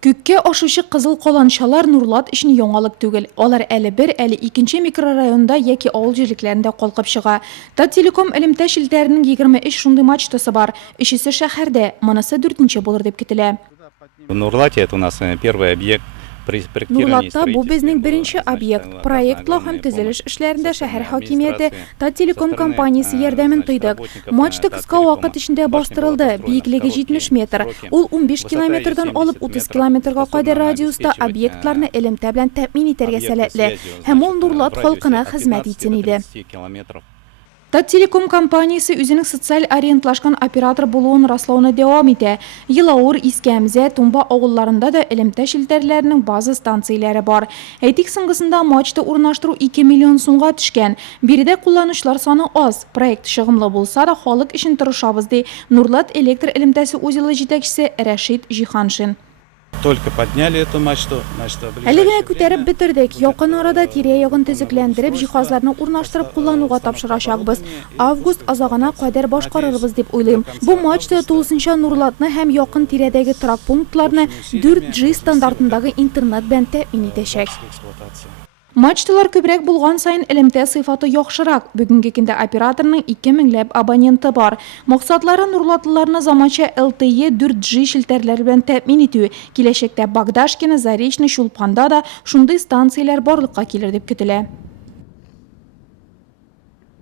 Күккә ашучы кызыл каланчалар Нурлат өчен яңалык түгел. Алар әле бер, әле икенче микрорайонда яки авыл җирлекләрендә калкып чыга. Тателеком элемтә шилтәренең 23 шундый мачтасы бар. Өчесе шәһәрдә, монысы 4нче булыр дип көтелә. В Нурлате это у нас первый объект. Нурлатта бу безнең беренче объект. Проектлау һәм төзелеш эшләрендә шәһәр хакимияте Тателеком компаниясе ярдәмен тойдык. Мачта кыска вакыт эчендә бастырылды. Биеклеге 70 метр. Ул 15 километрдан алып 30 километрга кадәр радиуста объектларны элемтә белән тәэмин итәргә сәләтле. Һәм ул Нурлат халкына хезмәт итсен иде. Тателеком компаниясе үзенең социаль ориентлашкан оператор булуын раслауны дәвам итә. Елаур, Искәмзә, Тумба авылларында да элемтә шелтәрләренең база станцияләре бар. Әйтик, соңгысында мачта урнаштыру 2 миллион сумга төшкән. Биредә кулланучылар саны аз. Проект чыгымлы булса да, халык өчен тырышабыз ди Нурлат электр элемтәсе үзеле җитәкчесе Рәшит Җиһаншин. Только подняли эту мачту. Әле генә күтәреп бетердек. Якын арада тирә-ягын төзекләндереп, җиһазларны урнаштырып куллануга тапшырачакбыз. Август азагына кадәр башкарырбыз дип уйлыйм. Бу мачта тулысынча Нурлатны һәм якын тирәдәге торак пунктларны 4G стандартындагы интернет белән тәэмин итәчәк. Мачталар күбрәк булган сайын элемтә сыйфаты яхшырак. Бүгенге көндә операторның 2000ләп абоненты бар. Максатлары Нурлатлыларны заманча LTE 4G шелтәрләр белән тәэмин итү. Киләчәктә Багдашкино, Заречный, Чулпанда да шундый станцияләр барлыкка килер дип көтелә.